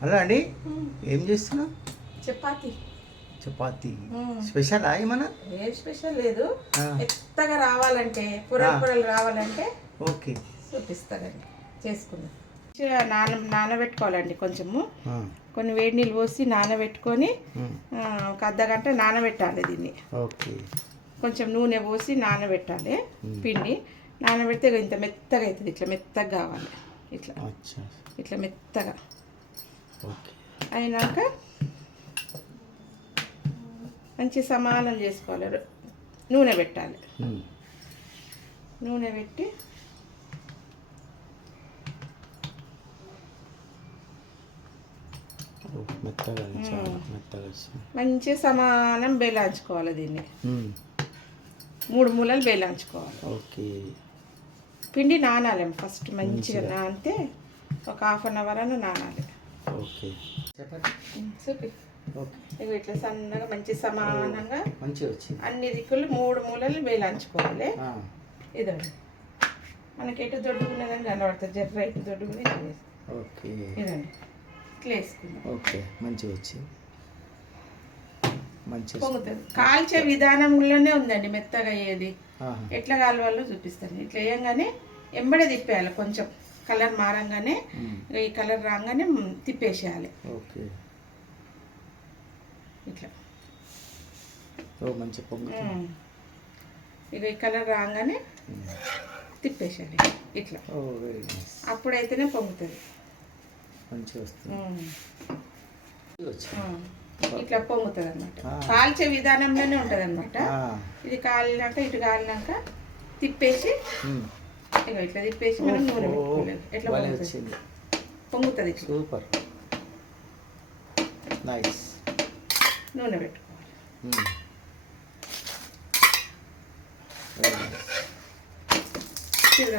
Hello అండి? ఏం చేస్తున్నావు? చపాతి. చపాతి. స్పెషల్ ఏమన్నా? ఏ స్పెషల్ లేదు. మెత్తగా రావాలంటే. పొరలు రావాలంటే ఓకే. చూపిస్తానండి చేసుకుందాం. నాన నానబెట్టుకోవాలండి కొంచెము. కొన్ని వేడి నీళ్ళు పోసి నానబెట్టుకొని ఒక అర్ధ గంట నానబెట్టాలి దీన్ని. ఓకే. కొంచెం నూనె పోసి నానబెట్టాలి పిండి. నానబెడితే ఇంత మెత్తగా అవుతుంది ఇట్లా మెత్తగా కావాలి. ఇట్లా. ఇట్లా మెత్తగా. అయినాక మంచి సమానం చేసుకోవాలి. నూనె పెట్టాలి. నూనె పెట్టి మంచి సమానం బేలాంచుకోవాలి దీన్ని. మూడు మూలలు బేలాంచుకోవాలి. ఓకే. పిండి నానాలి ఫస్ట్. మంచిగా నానితే ఒక హాఫ్ అన్ అవర్ అని నానాలి. ఓకే. చపాతి? చూపి ఓకే. ఇగో ఇట్లా సన్నగా మంచి సమానంగా మంచిగా వచ్చింది. అన్ని దిక్కులు మూడు మూలలు బేలాంచుకోవాలి ఆ, ఇదండి మనకి ఎటు దొడ్డుకున్నదని కనబడుతుంది జర్ర ఎటు దొడ్డుకుని ఓకే. ఇదండి ఇట్లా వేసుకుందాం. ఓకే మంచిగా వచ్చింది. మంచిగా పొంగుతుంది. కాల్చే విధానంలోనే ఉందండి మెత్తగా అయ్యేది. ఎట్లా కాలువాలో చూపిస్తాను. ఇట్లా వేయంగానే ఎంబడే తిప్పేయాలి కొంచెం. కలర్ మారంగానే మ్మ్. ఈ కలర్ రాగానే తిప్పేసేయాలి. ఓకే. ఇట్లా. మంచి మ్. ఇక ఈ కలర్ రాగానే తిప్పేసేయాలి. ఇట్లా. అప్పుడైతేనే పొంగుతుంది. మంచిగా వస్తుంది. ఇట్లా పొంగుతుంది అనమాట ఆ. కాల్చే విధానంలోనే ఉంటుంది అనమాట ఆ, ఇది కాలినాక ఇటు కాలినాక తిప్పేసి. ఇక ఇట్లా తిప్పేసి మనం నూనె ఓ, పెట్టుకోలేదు. ఎట్లా భలే పొంగుతుంది? వచ్చింది. పొంగుతుంది ఇట్లా. సూపర్. నైస్ నూనె పెట్టుకోవాలి.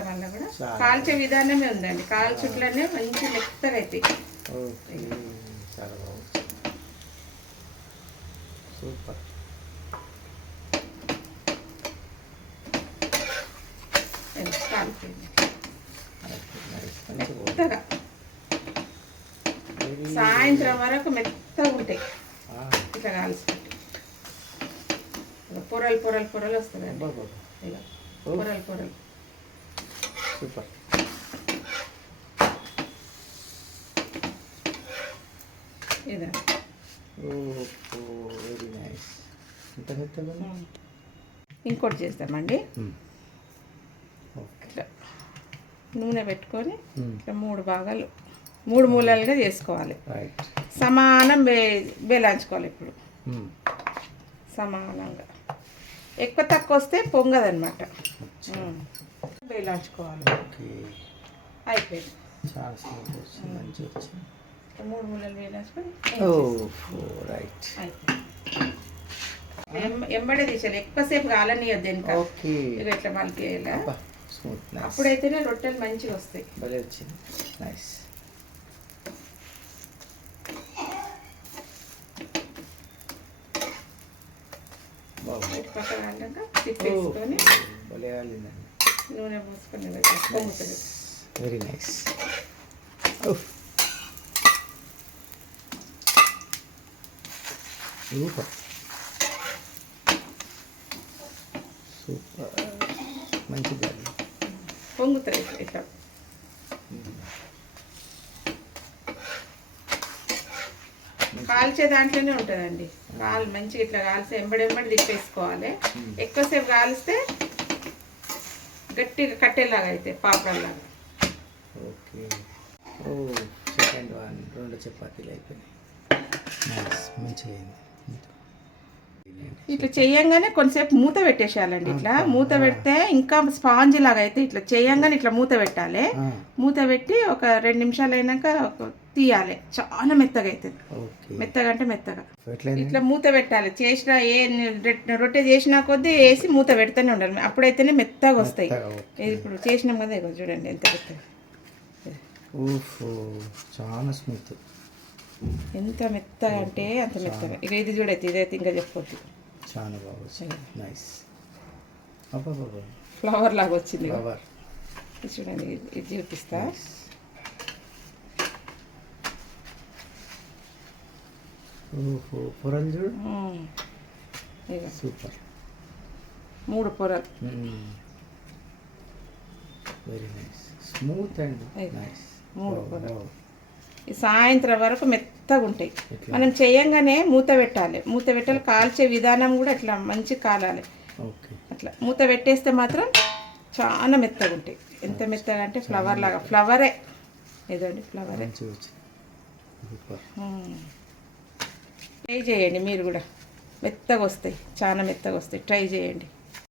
వల్ల కూడా. చాలా. కాల్చే విధానమే ఉందండి. కాల్చుట్లనే మంచి మెత్తగా అవుతాయి ఓకే చాలా బాగుంది. సూపర్ ఎంత కాలిపోయింది నైస్ మంచిగా బాగుంది మెత్తగా. సాయంత్రం వరకు మెత్తగా ఉంటాయి. ఇట్లా కాల్చినట్టు ఇక పొరలు పొరలు పొరలు ఇక ఓ. పొరలు పొరలు. సూపర్. ఇదే. Oh very nice. ఇంత మెత్తగా ఉంది? ఇంకోటి చేస్తామండి. ఓకే. ఇట్లా. నూనె పెట్టుకొని. ఇట్లా మూడు భాగాలు మూడు మూలలుగా చేసుకోవాలి. సమానం బే బేలాంచుకోవాలి ఇప్పుడు. మ్మ్. సమానంగా. ఎక్కువ తక్కువ వస్తే పొంగదనమాట. బేలాంచుకోవాలి ఓకే. అయిపోయింది. మూడు మూలలు వేలాంచుకొని రైట్ ఎం- ఎంబడే తీసేయాలి. ఎక్కువసేపు కాలనియద్దు ఇంకా ఇట్లా అబ్బా. స్మూత్ నైస్ అప్పుడైతేనే రొట్టెలు మంచిగా వస్తాయి. భలే వచ్చింది. నైస్ బాగుంది. ఇటు పక్క కాలినాక తిప్పేసుకొని భలే నూనె పోసుకొని పొంగుతుంది వెరీ నైస్ సూపర్ సూపర్ మంచిగా పొంగుతుంది ఇట్లా కాల్చే దాంట్లోనే ఉంటుందండి. కాలు మంచిగా ఇట్లా కాల్చి ఎంబడెంబడి తిప్పేసుకోవాలి. ఎక్కువసేపు కాలిస్తే గట్టిగా కట్టేలాగా అయితే పాపడలాగా ఓకే. ఓ సెకండ్ వన్ రెండు చపాతీలు అయిపోయినాయి. మంచిగా అయింది. ఇట్లా చేయంగానే కొంతసేపు మూత పెట్టేసేయాలండి ఇట్లా. మూత పెడితే ఇంకా స్పాంజ్ లాగా అయితే ఇట్లా చేయంగానే ఇట్లా మూత పెట్టాలి. మూత పెట్టి ఒక రెండు నిమిషాలు అయినాక తీయాలి. చాలా మెత్తగా అవుతుంది మెత్తగా అంటే మెత్తగా. ఇట్లా మూత పెట్టాలి. చేసిన ఏ రొట్టె- చేసినా కొద్దీ వేసి మూత పెడుతూనే ఉండాలి. అప్పుడైతేనే మెత్తగా వస్తాయి. ఇప్పుడు చేసినాం కదా ఇగో చూడండి ఎంత మెత్తగా. చాలా స్మూత్. ఎంత మెత్తగా అంటే అంత మెత్తగా. ఇక ఇది చూడైతే ఇదైతే ఇంకా చెప్పొద్దు. చాలా బాగా వచ్చింది. నైస్ అబ్బా బాబా ఫ్లవర్ లాగా వచ్చింది. ఫ్లవర్ చూడండి ఇది- చూపిస్తా. ఓహో పొరలు చూడు. సూపర్ మూడు పొరలు. Very nice smooth and. Nice మూడు పొరలు. ఈ సాయంత్రం వరకు మెత్తగా ఉంటాయి? మనం చేయంగానే మూత పెట్టాలి. మూత పెట్టాలి కాల్చే విధానం కూడా అట్లా మంచి కాలాలి. అట్లా మూత పెట్టేస్తే మాత్రం చాలా మెత్తగా ఉంటాయి ఎంత మెత్తగా అంటే ఫ్లవర్ లాగా. ఫ్లవరే. ఇదండి ఫ్లవరే? ట్రై చేయండి మీరు కూడా. మెత్తగా వస్తాయి చాలా మెత్తగా వస్తాయి ట్రై చేయండి.